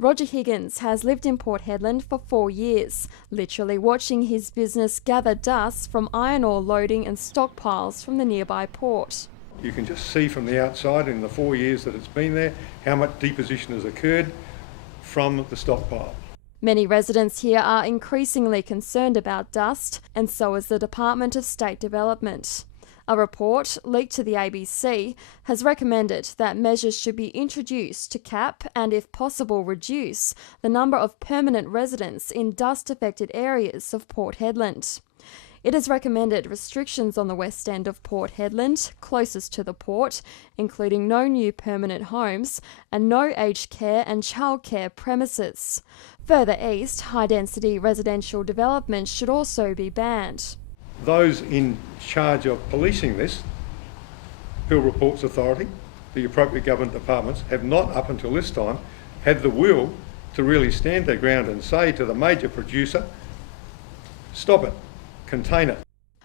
Roger Higgins has lived in Port Hedland for 4 years, literally watching his business gather dust from iron ore loading and stockpiles from the nearby port. You can just see from the outside in the 4 years that it's been there how much deposition has occurred from the stockpile. Many residents here are increasingly concerned about dust, and so is the Department of State Development. A report leaked to the ABC has recommended that measures should be introduced to cap and, if possible, reduce the number of permanent residents in dust-affected areas of Port Hedland. It has recommended restrictions on the west end of Port Hedland, closest to the port, including no new permanent homes and no aged care and childcare premises. Further east, high-density residential development should also be banned. Those in charge of policing this, Hill Reports Authority, the appropriate government departments, have not up until this time had the will to really stand their ground and say to the major producer, stop it, contain it.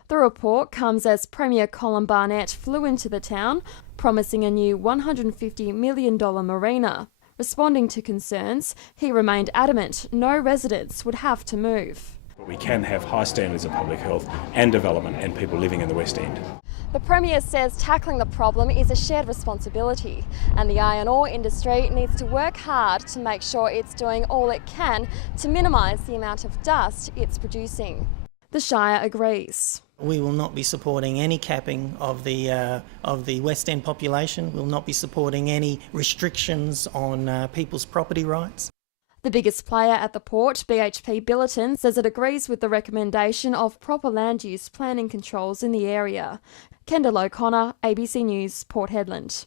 The report comes as Premier Colin Barnett flew into the town, promising a new $150 million marina. Responding to concerns, he remained adamant no residents would have to move. We can have high standards of public health and development and people living in the West End. The Premier says tackling the problem is a shared responsibility, and the iron ore industry needs to work hard to make sure it's doing all it can to minimise the amount of dust it's producing. The Shire agrees. We will not be supporting any capping of the West End population. We'll not be supporting any restrictions on people's property rights. The biggest player at the port, BHP Billiton, says it agrees with the recommendation of proper land use planning controls in the area. Kendall O'Connor, ABC News, Port Hedland.